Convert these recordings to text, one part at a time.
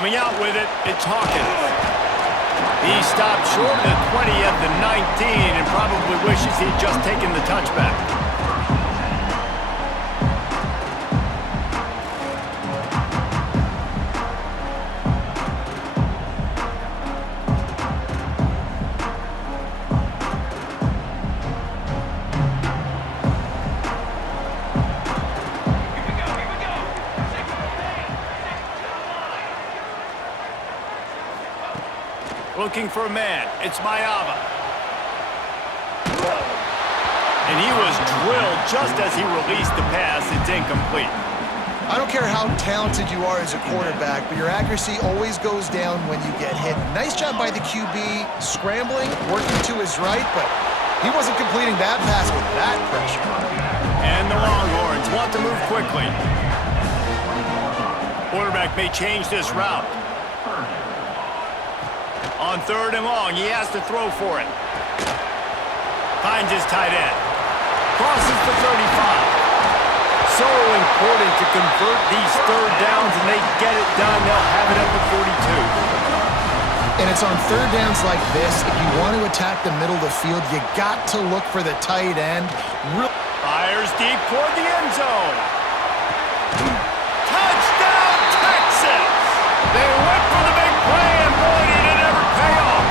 Coming out with it, it's Hawkins. He stopped short of the 20 at the 19 and probably wishes he'd just taken the touchback. Looking for a man. It's Mayava. And he was drilled just as he released the pass. It's incomplete. I don't care how talented you are as a quarterback, but your accuracy always goes down when you get hit. Nice job by the QB, scrambling, working to his right, but he wasn't completing that pass with that pressure. And the Longhorns want to move quickly. Quarterback may change this route. On 3rd and long, he has to throw for it. Finds his tight end. Crosses the 35. So important to convert these 3rd downs, and they get it done. They'll have it at the 42. And it's on 3rd downs like this. If you want to attack the middle of the field, you got to look for the tight end. Fires deep toward the end zone. Touchdown, Texas! They went for the big play, and boy, did it ever pay off.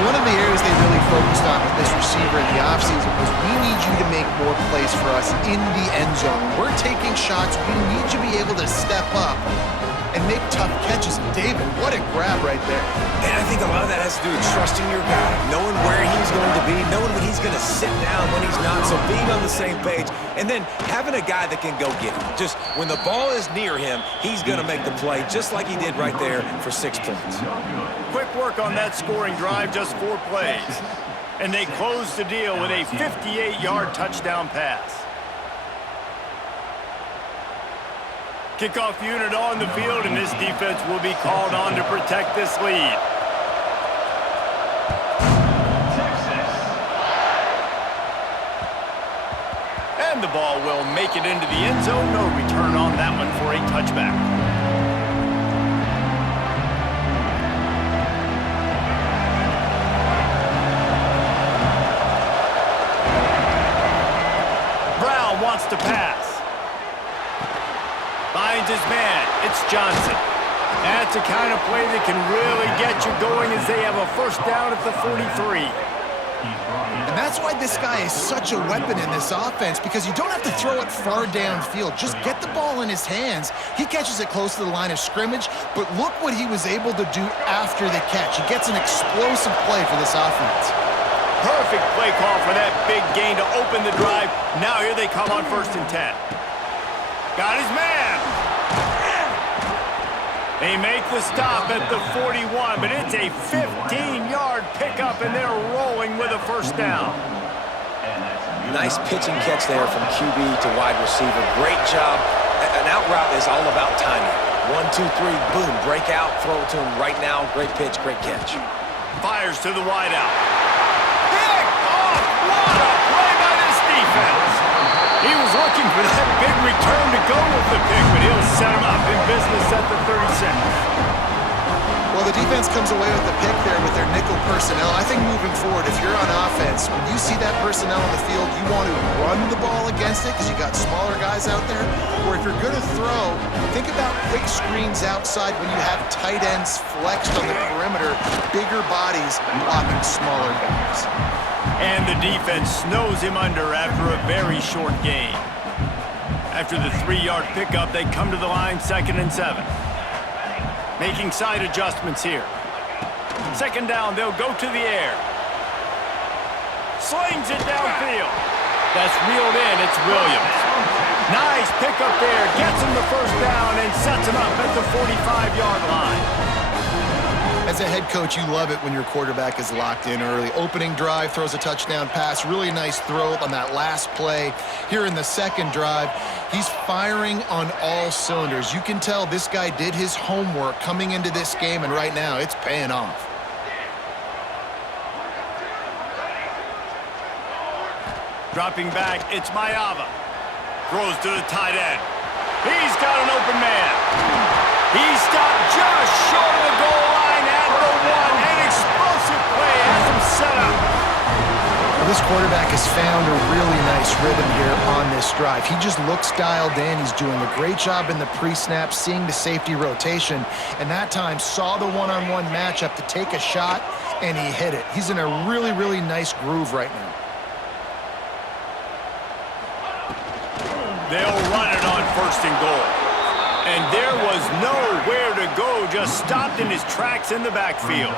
One of the areas they really focused on with this receiver in the offseason was we need you to make more plays for us in the end zone. We're taking shots. We need you to be able to step up and make tough catches. David, what a grab right there. And I think a lot of that has to do with trusting your guy, knowing where he's going to be, knowing when he's going to sit down, when he's not, so being on the same page, and then having a guy that can go get him. Just when the ball is near him, he's going to make the play, just like he did right there for 6 points. Quick work on that scoring drive, just 4 plays. And they close the deal with a 58-yard touchdown pass. Kickoff unit on the field, and this defense will be called on to protect this lead. And the ball will make it into the end zone. No return on that one for a touchback. Brown wants to pass. Finds his man. It's Johnson. That's the kind of play that can really get you going as they have a 1st down at the 43. And that's why this guy is such a weapon in this offense, because you don't have to throw it far downfield. Just get the ball in his hands. He catches it close to the line of scrimmage, but look what he was able to do after the catch. He gets an explosive play for this offense. Perfect play call for that big gain to open the drive. Now here they come on 1st and 10. Got his man. They make the stop at the 41, but it's a 15-yard pickup, and they're rolling with a 1st down. Nice pitch and catch there from QB to wide receiver. Great job. An out route is all about timing. 1, 2, 3, boom, break out, throw it to him right now. Great pitch, great catch. Fires to the wideout. Pick off! What a play by this defense! He was looking for that big return to go with the pick, but he'll set him up in business at the 36. Well, the defense comes away with the pick there with their nickel personnel. I think moving forward, if you're on offense, when you see that personnel on the field, you want to run the ball against it because you got smaller guys out there. Or if you're going to throw, think about quick screens outside when you have tight ends flexed on the perimeter, bigger bodies blocking smaller guys. And the defense snows him under after a very short gain. After the 3-yard pickup, they come to the line 2nd and 7. Making side adjustments here. 2nd down, they'll go to the air. Slings it downfield. That's reeled in, it's Williams. Nice pickup there, gets him the 1st down and sets him up at the 45-yard line. As a head coach, you love it when your quarterback is locked in early. Opening drive, throws a touchdown pass. Really nice throw on that last play. Here in the 2nd drive, he's firing on all cylinders. You can tell this guy did his homework coming into this game, and right now it's paying off. Dropping back, it's Mayava. Throws to the tight end. He's got an open man. He stopped just short of the goal line at the one. An explosive play has him set up. Well, this quarterback has found a really nice rhythm here on this drive. He just looks dialed in. He's doing a great job in the pre-snap, seeing the safety rotation, and that time saw the one-on-one matchup to take a shot, and he hit it. He's in a really, really nice groove right now. They'll run it on 1st and goal. And there was nowhere to go, just stopped in his tracks in the backfield.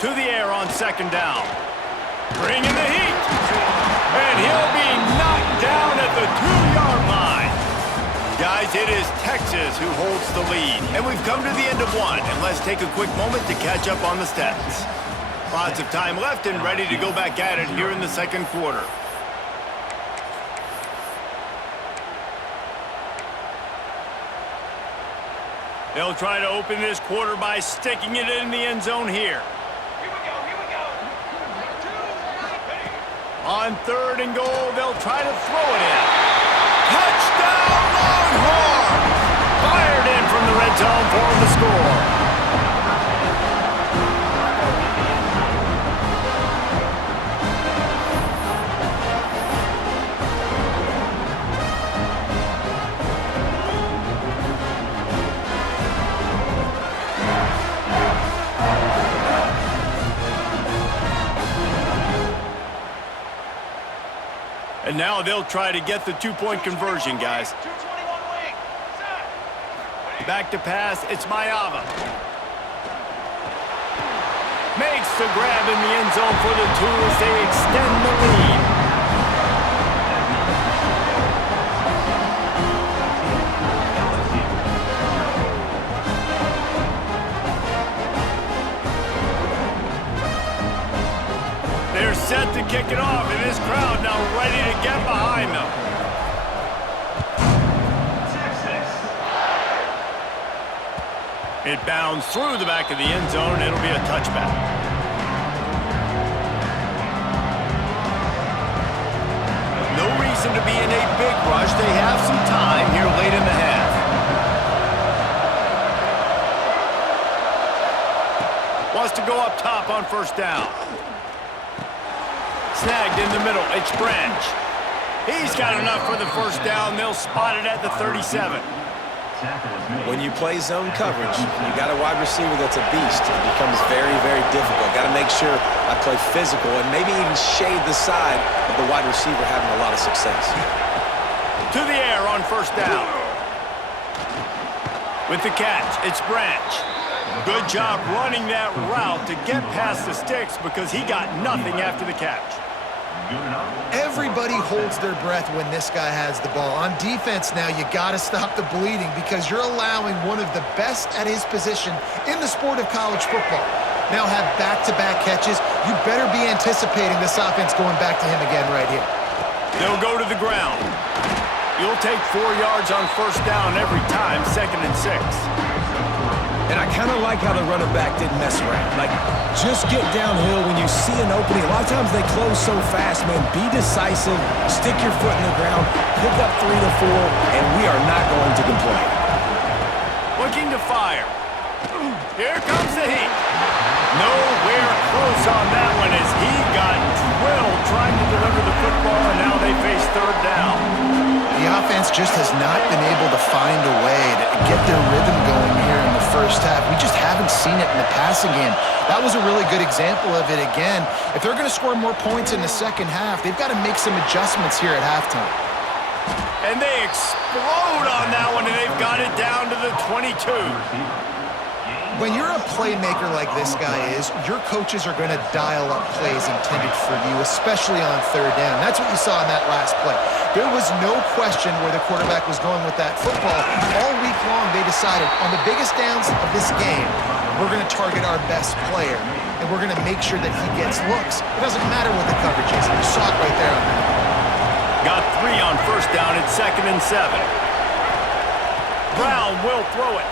To the air on 2nd down. Bringing the heat. And he'll be knocked down at the 2-yard line. Guys, it is Texas who holds the lead. And we've come to the end of one. And let's take a quick moment to catch up on the stats. Lots of time left and ready to go back at it here in the 2nd quarter. They'll try to open this quarter by sticking it in the end zone here. On 3rd and goal, they'll try to throw it in. Touchdown, Longhorns! Fired in from the red zone for the score. And now they'll try to get the 2-point conversion, guys. Back to pass, it's Mayava. Makes the grab in the end zone for the 2 as they extend the lead. They're set to kick it off, and this crowd now ready to get behind them. It bounds through the back of the end zone. It'll be a touchback. No reason to be in a big rush. They have some time here late in the half. Wants to go up top on 1st down. Snagged in the middle. It's Branch. He's got enough for the 1st down. They'll spot it at the 37. When you play zone coverage, you got a wide receiver that's a beast. It becomes very, very difficult. Got to make sure I play physical and maybe even shade the side of the wide receiver having a lot of success. To the air on 1st down. With the catch, it's Branch. Good job running that route to get past the sticks because he got nothing after the catch. Everybody holds their breath when this guy has the ball. On defense now, you got to stop the bleeding because you're allowing one of the best at his position in the sport of college football. Now have back-to-back catches. You better be anticipating this offense going back to him again right here. They'll go to the ground. You'll take 4 yards on 1st down every time, 2nd and 6. And I kind of like how the running back didn't mess around. Like, just get downhill when you see an opening. A lot of times they close so fast, man. Be decisive, stick your foot in the ground, pick up 3 to 4, and we are not going to complain. Looking to fire. Here comes the heat. Nowhere close on that one as he got drilled trying to deliver the football, and now they face 3rd down. The offense just has not been able to find a way to get their rhythm going here in the 1st half. We just haven't seen it in the passing game. That was a really good example of it again. If they're going to score more points in the 2nd half, they've got to make some adjustments here at halftime. And they explode on that one, and they've got it down to the 22. When you're a playmaker like this guy is, your coaches are going to dial up plays intended for you, especially on 3rd down. That's what you saw in that last play. There was no question where the quarterback was going with that football. All week long, they decided on the biggest downs of this game, we're going to target our best player, and we're going to make sure that he gets looks. It doesn't matter what the coverage is. You saw it right there on that. Got 3 on 1st down at 2nd and 7. Brown will throw it.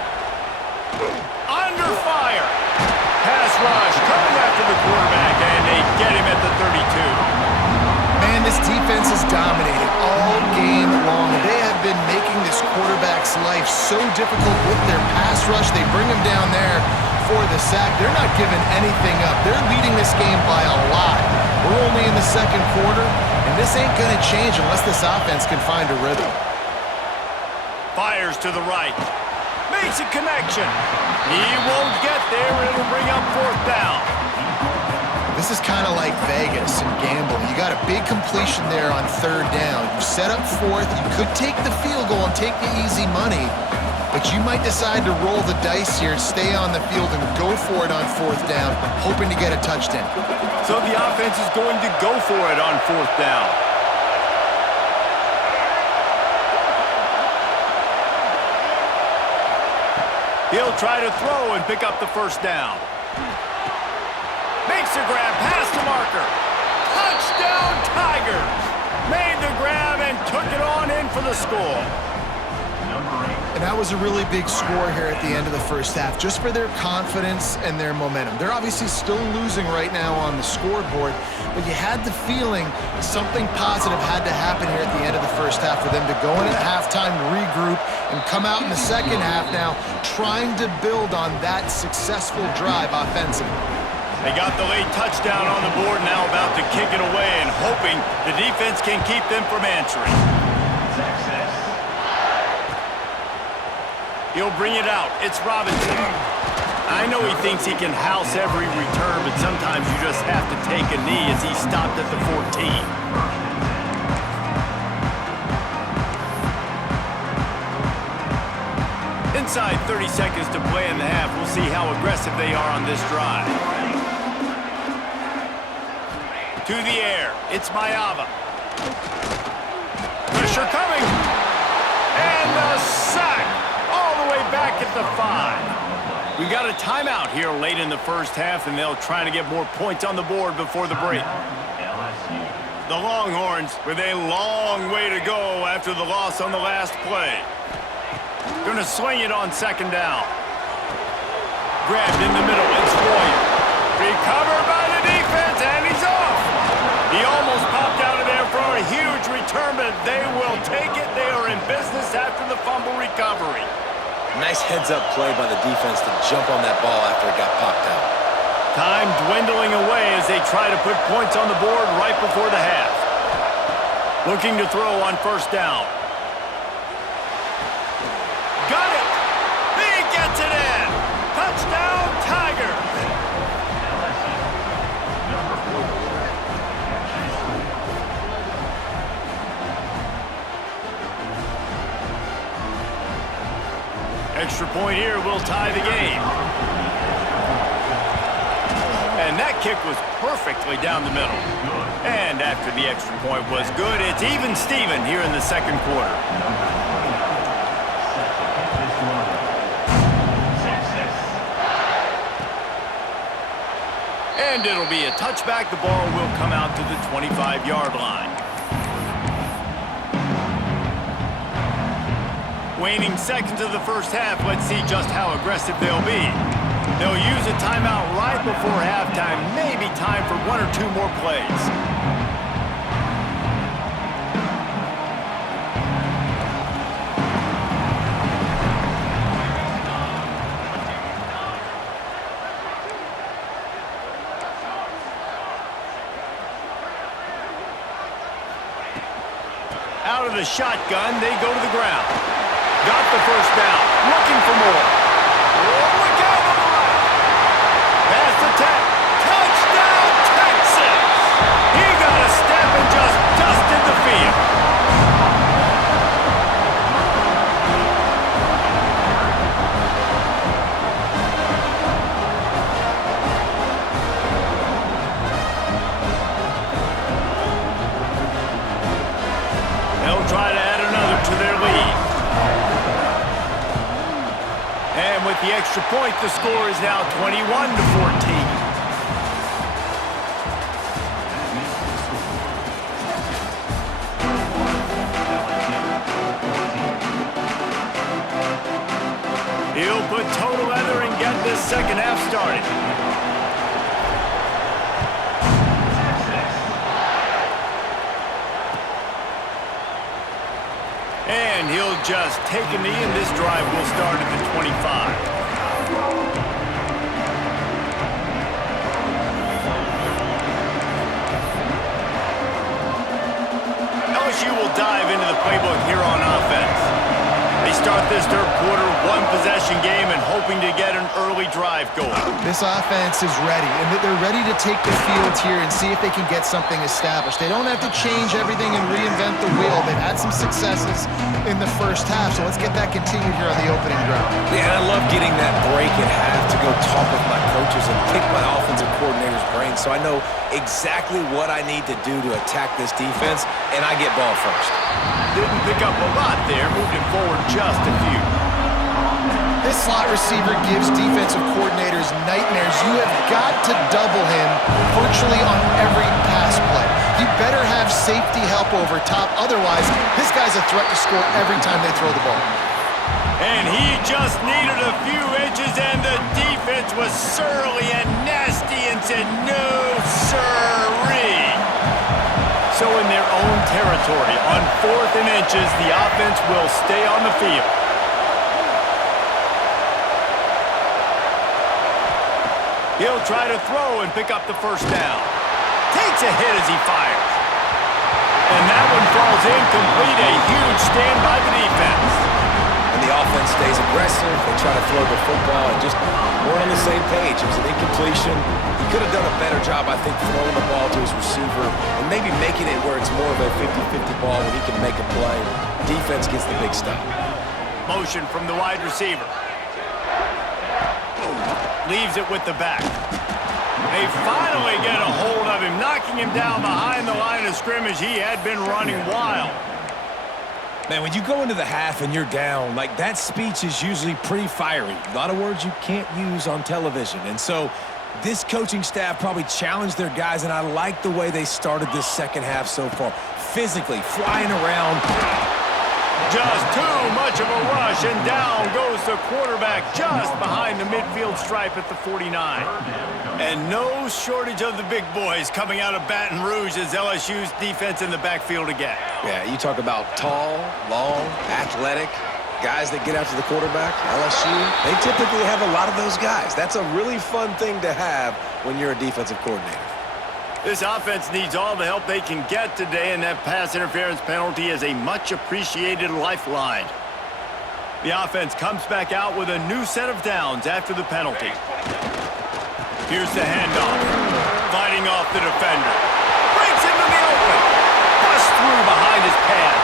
Under fire. pass rush coming after the quarterback, and they get him at the 32. Man, this defense has dominated all game long. They have been making this quarterback's life so difficult with their pass rush. They bring him down there for the sack. They're not giving anything up. They're leading this game by a lot. We're only in the second quarter, and this ain't going to change unless this offense can find a rhythm. Fires to the right. Makes a connection. He won't get there. It'll bring up fourth down. This is kind of like Vegas and gambling. You got a big completion there on third down. You set up fourth. You could take the field goal and take the easy money, but you might decide to roll the dice here, stay on the field, and go for it on fourth down, hoping to get a touchdown. So the offense is going to go for it on fourth down. He'll try to throw and pick up the first down. Makes a grab, pass to marker. Touchdown, Tigers! Made the grab and took it on in for the score. And that was a really big score here at the end of the first half, just for their confidence and their momentum. They're obviously still losing right now on the scoreboard, but you had the feeling something positive had to happen here at the end of the first half for them to go in at halftime, regroup, and come out in the second half now trying to build on that successful drive offensively. They got the late touchdown on the board, now about to kick it away and hoping the defense can keep them from answering. He'll bring it out. It's Robinson. I know he thinks he can house every return, but sometimes you just have to take a knee as he stopped at the 14. Inside 30 seconds to play in the half. We'll see how aggressive they are on this drive. To the air. It's Mayava. Pressure coming. And the sack. All the way back at the 5. We got a timeout here late in the first half, and they'll try to get more points on the board before the break. The Longhorns with a long way to go after the loss on the last play. Gonna swing it on second down. Grabbed in the middle, it's Royer. Recovered by the defense, and he's off. He almost popped out of there for a huge return, but they will take it. They are in business after the fumble recovery. Nice heads-up play by the defense to jump on that ball after it got popped out. Time dwindling away as they try to put points on the board right before the half. Looking to throw on first down. Got it! He gets it in! Touchdown, Tigers! Extra point here will tie the game. And that kick was perfectly down the middle. And after the extra point was good, it's even Steven here in the second quarter. And it'll be a touchback. The ball will come out to the 25-yard line. Waning seconds of the first half. Let's see just how aggressive they'll be. They'll use a timeout right before halftime. Maybe time for one or two more plays. Out of the shotgun, they go to the ground. Got the first down. Looking for more. Oh, look out on the right. Pass attack. Touchdown, Texas! He got a step and just dusted the field. They'll try to add another to their lead. And with the extra point, the score is now 21-14. He'll put total leather and get this second half started. and he'll just take a knee, and this drive will start at the 25. LSU will dive into the playbook here on offense. They start this third quarter, one-possession game, and hoping to get an early drive going. This offense is ready, and they're ready to take the field here and see if they can get something established. They don't have to change everything and reinvent the wheel. They've had some successes in the first half, so let's get that continued here on the opening drive. Yeah, I love getting that break at half to go talk with my coaches and pick my offensive coordinator's brain so I know exactly what I need to do to attack this defense, and I get ball first. Didn't pick up a lot there, moved it forward just a few. This slot receiver gives defensive coordinators nightmares. You have got to double him virtually on every pass play. You better have safety help over top. Otherwise, this guy's a threat to score every time they throw the ball. And he just needed a few inches, and the defense was surly and nasty and said, no, sirree. So in their own territory, on 4th and inches, the offense will stay on the field. He'll try to throw and pick up the first down. Takes a hit as he fires. And that one falls incomplete. A huge stand by the defense. And the offense stays aggressive. They try to throw the football and just weren't on the same page. It was an incompletion. He could have done a better job, I think, throwing the ball to his receiver and maybe making it where it's more of a 50-50 ball when he can make a play. Defense gets the big stop. Motion from the wide receiver. Leaves it with the back. They finally get a hold of him, knocking him down behind the line of scrimmage. He had been running wild. Man, when you go into the half and you're down, like that speech is usually pretty fiery. A lot of words you can't use on television. And so this coaching staff probably challenged their guys, and I like the way they started this second half so far. Physically, flying around. Just too much of a rush, and down goes the quarterback just behind the midfield stripe at the 49. And no shortage of the big boys coming out of Baton Rouge as LSU's defense in the backfield again. Yeah, you talk about tall, long, athletic guys that get after the quarterback. LSU, they typically have a lot of those guys. That's a really fun thing to have when you're a defensive coordinator. This offense needs all the help they can get today, and that pass interference penalty is a much-appreciated lifeline. The offense comes back out with a new set of downs after the penalty. Here's the handoff. Fighting off the defender. Breaks into the open. Busts through behind his pad.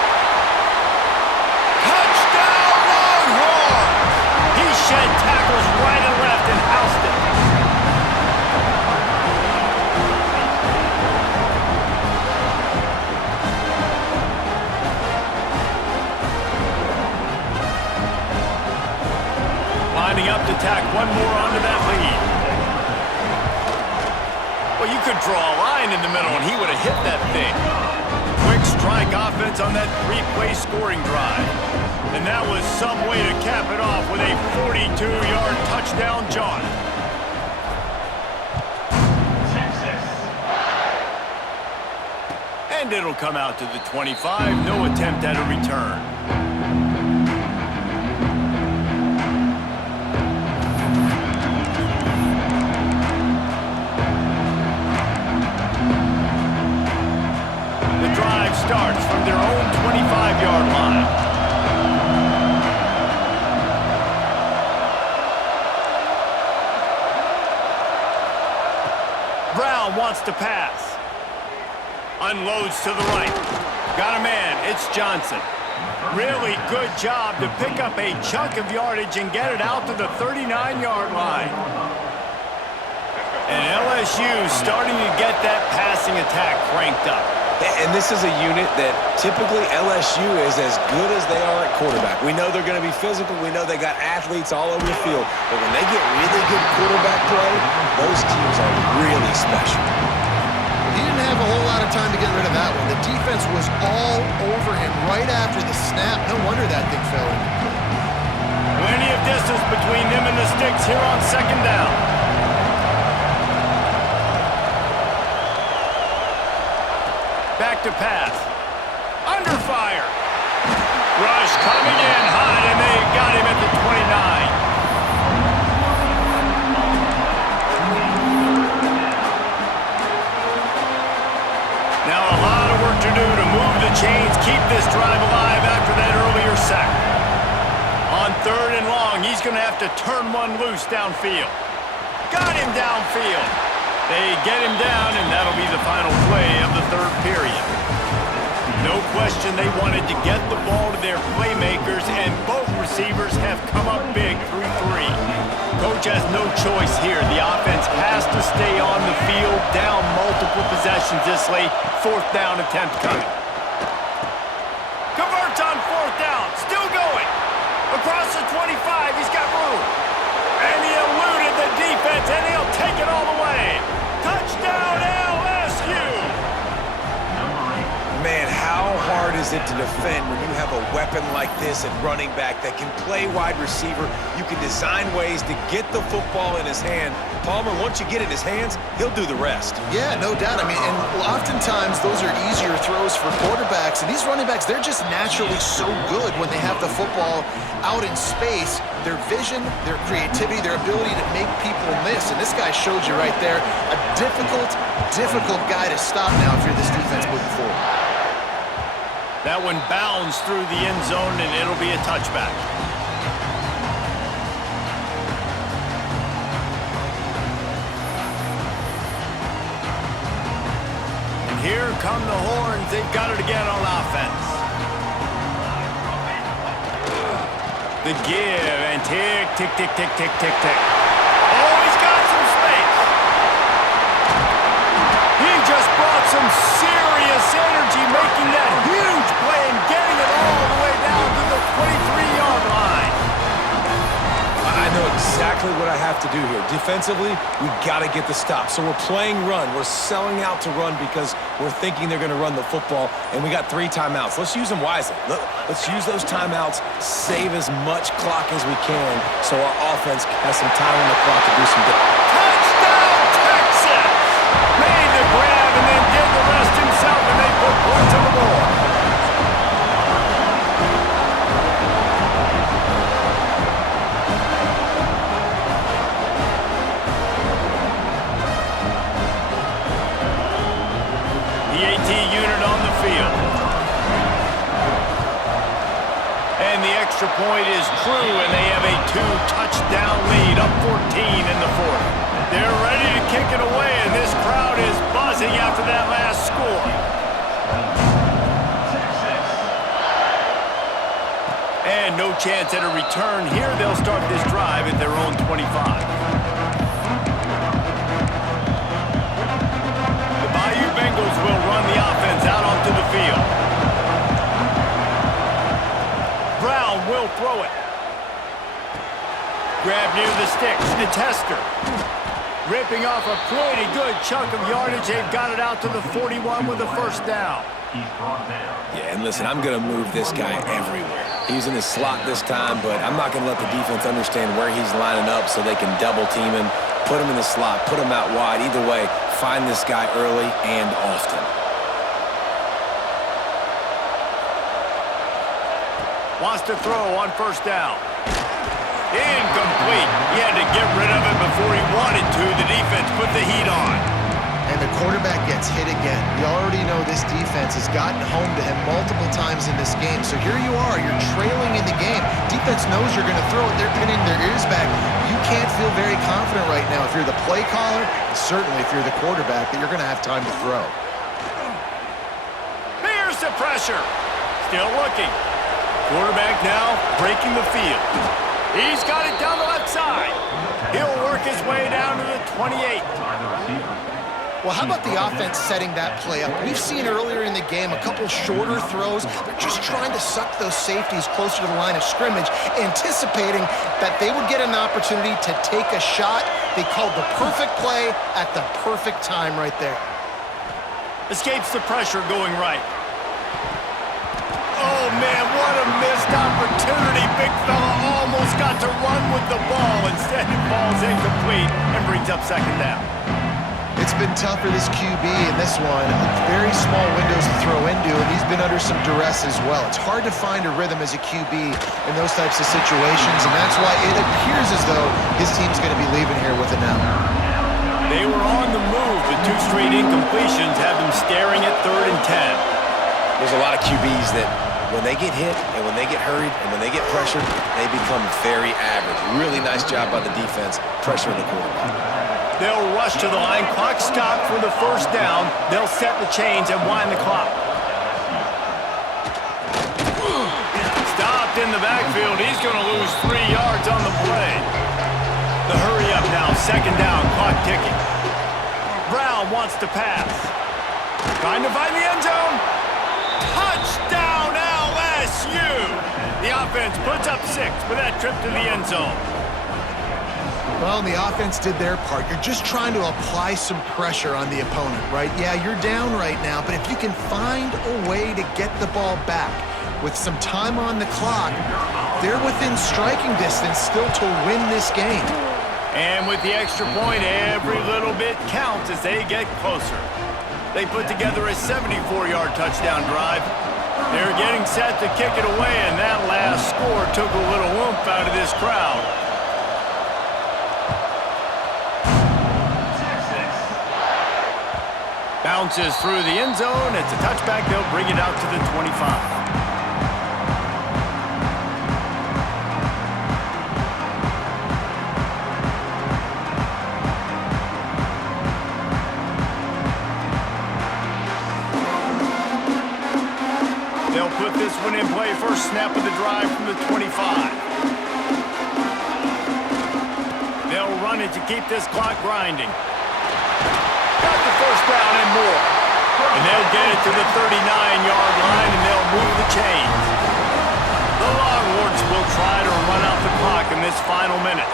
Touchdown, Longhorns! He shed tackles right and left and housed it. Lining up to tack one more onto that lead. Well, you could draw a line in the middle, and he would have hit that thing. Quick strike offense on that 3-play scoring drive. And that was some way to cap it off with a 42-yard touchdown jaunt. And it'll come out to the 25. No attempt at a return. Starts from their own 25-yard line. Brown wants to pass. Unloads to the right. Got a man. It's Johnson. Really good job to pick up a chunk of yardage and get it out to the 39-yard line. And LSU starting to get that passing attack cranked up. And this is a unit that typically LSU is as good as they are at quarterback. We know they're going to be physical. We know they got athletes all over the field. But when they get really good quarterback play, those teams are really special. He didn't have a whole lot of time to get rid of that one. The defense was all over him right after the snap. No wonder that thing fell in. Plenty of distance between them and the sticks here on second down. Back to pass. Under fire. Rush rush coming in hot, and they got him at the 29. Now a lot of work to do to move the chains, keep this drive alive after that earlier sack. On 3rd and long, he's going to have to turn one loose downfield. Got him downfield. They get him down, and that'll be the final play of the 3rd period. No question they wanted to get the ball to their playmakers, and both receivers have come up big through 3. Coach has no choice here. The offense has to stay on the field, down multiple possessions this late. 4th down attempt coming. Converts on 4th down. Still going. Across the 25, he's got room. And he eluded the defense, and he'll take it all the way. Touchdown, LSU! Man, how hard is it to defend when you have a weapon like this at running back that can play wide receiver? You can design ways to get the football in his hand. Palmer, once you get it in his hands, he'll do the rest. Yeah, no doubt. I mean, and oftentimes those are easier throws for quarterbacks. And these running backs, they're just naturally so good when they have the football out in space. Their vision, their creativity, their ability to make people miss. And this guy showed you right there, a difficult guy to stop now if you're this defense moving forward. That one bounds through the end zone, and it'll be a touchback. And here come the horns. They've got it again on offense. The give, and tick, tick, tick, tick, tick, tick, tick. Oh, he's got some space. He just brought some serious energy, making that huge play and getting it all the way down to the 23-yard line. I know exactly what I have to do here. Defensively, we got to get the stop. So we're playing run. We're selling out to run because we're thinking they're going to run the football, and we got 3 timeouts. Let's use them wisely. Let's use those timeouts, save as much clock as we can so our offense has some time on the clock to do some damage. Touchdown, Texas! Made the grab and then did the rest himself, and they put points on the board. The AT unit on the field. And the extra point is true, and they have a 2-touchdown lead, up 14 in the 4th. They're ready to kick it away, and this crowd is buzzing after that last score. And no chance at a return here. They'll start this drive at their own 25. The Bayou Bengals will run the offense out onto the field. Brown will throw it. Grab near the sticks. The tester. Ripping off a pretty good chunk of yardage. They've got it out to the 41 with a 1st down. Yeah, and listen, I'm going to move this guy everywhere. He's in his slot this time, but I'm not going to let the defense understand where he's lining up so they can double team him, put him in the slot, put him out wide. Either way, find this guy early and often. Wants to throw on 1st down. Incomplete. He had to get rid of it before he wanted to. The defense put the heat on. And the quarterback gets hit again. We already know this defense has gotten home to him multiple times in this game. So here you are, you're trailing in the game. Defense knows you're going to throw it. They're pinning their ears back. You can't feel very confident right now if you're the play caller, and certainly if you're the quarterback, that you're going to have time to throw. Here's the pressure. Still looking. Quarterback now breaking the field. He's got it down the left side. He'll work his way down to the 28. Well, how about the offense setting that play up? We've seen earlier in the game a couple shorter throws. They're just trying to suck those safeties closer to the line of scrimmage, anticipating that they would get an opportunity to take a shot. They called the perfect play at the perfect time right there. Escapes the pressure going right. Oh, man, what a missed opportunity. Big fella almost got to run with the ball. Instead, it falls incomplete and brings up 2nd down. It's been tough for this QB in this one. Very small windows to throw into, and he's been under some duress as well. It's hard to find a rhythm as a QB in those types of situations, and that's why it appears as though his team's going to be leaving here with an L. They were on the move, but 2 straight incompletions have them staring at 3rd and 10. There's a lot of QBs that when they get hit and when they get hurried and when they get pressured, they become very average. Really nice job by the defense, pressuring the quarterback. They'll rush to the line. Clock stopped for the 1st down. They'll set the chains and wind the clock. Stopped in the backfield. He's going to lose 3 yards on the play. The hurry up now. 2nd down. Clock ticking. Brown wants to pass. Trying to find the end zone. Touchdown LSU! The offense puts up 6 with that trip to the end zone. Well, the offense did their part. You're just trying to apply some pressure on the opponent, right? Yeah, you're down right now, but if you can find a way to get the ball back with some time on the clock, they're within striking distance still to win this game. And with the extra point, every little bit counts as they get closer. They put together a 74-yard touchdown drive. They're getting set to kick it away, and that last score took a little oomph out of this crowd. Bounces through the end zone. It's a touchback. They'll bring it out to the 25. They'll put this one in play. First snap of the drive from the 25. They'll run it to keep this clock grinding. Got the 1st down and more. And they'll get it to the 39-yard line, and they'll move the chains. The Longhorns will try to run out the clock in this final minute.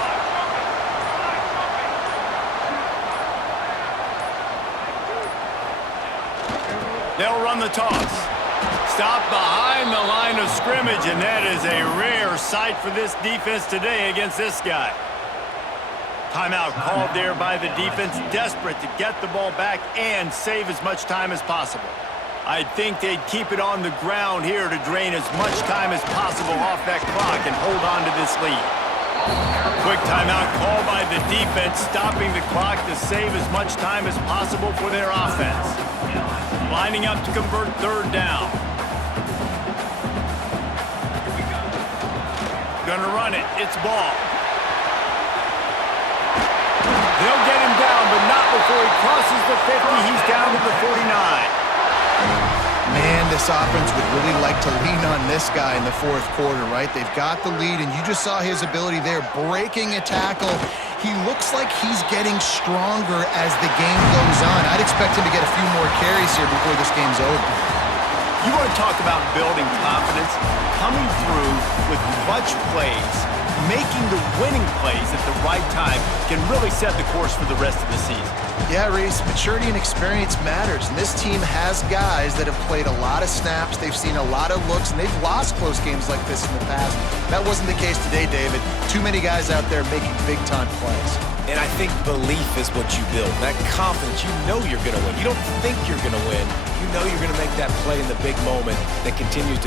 They'll run the toss. Stop behind the line of scrimmage, and that is a rare sight for this defense today against this guy. Timeout called there by the defense, desperate to get the ball back and save as much time as possible. I think they'd keep it on the ground here to drain as much time as possible off that clock and hold on to this lead. Quick timeout called by the defense, stopping the clock to save as much time as possible for their offense. Lining up to convert 3rd down. Gonna run it. It's ball. They'll get him down, but not before he crosses the 50. He's down to the 49. Man, this offense would really like to lean on this guy in the 4th quarter, right? They've got the lead, and you just saw his ability there, breaking a tackle. He looks like he's getting stronger as the game goes on. I'd expect him to get a few more carries here before this game's over. You want to talk about building confidence? Coming through with clutch plays, making the winning plays at the right time can really set the course for the rest of the season. Yeah, Reese, maturity and experience matters, and this team has guys that have played a lot of snaps, they've seen a lot of looks, and they've lost close games like this in the past. That wasn't the case today, David. Too many guys out there making big-time plays. And I think belief is what you build. That confidence, you know you're going to win. You don't think you're going to win. You know you're going to make that play in the big moment that continues to